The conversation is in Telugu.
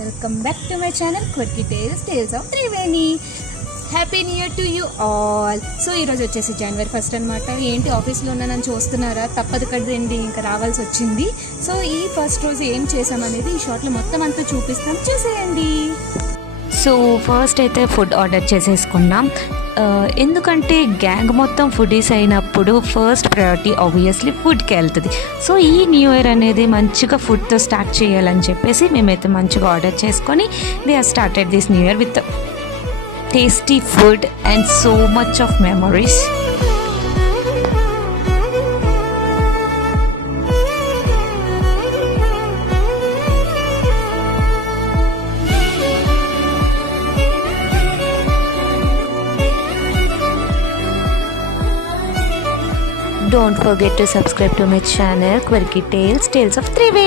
Welcome back to my channel quirky tales of Triveni. Happy new year to you all. So ఈరోజు వచ్చేసి January 1st అనమాట. ఏంటి ఆఫీస్లో ఉన్నానని చూస్తున్నారా? తప్పదు కదండి, ఇంకా రావాల్సి వచ్చింది. సో ఈ ఫస్ట్ రోజు ఏం చేసామనేది ఈ షార్ట్లో మొత్తం అంతా చూపిస్తాం, చూసేయండి. సో ఫస్ట్ అయితే ఫుడ్ ఆర్డర్ చేసేసుకున్నాం. ఎందుకంటే గ్యాంగ్ మొత్తం ఫుడీస్ అయినప్పుడు ఫస్ట్ ప్రయారిటీ ఆబ్వియస్లీ ఫుడ్కి వెళ్తుంది. సో ఈ న్యూ ఇయర్ అనేది మంచిగా ఫుడ్తో స్టార్ట్ చేయాలని చెప్పేసి మేమైతే మంచిగా ఆర్డర్ చేసుకొని they are started this new year with tasty food and so much of memories. Don't forget to subscribe to my channel Quirky Tales of Triveni.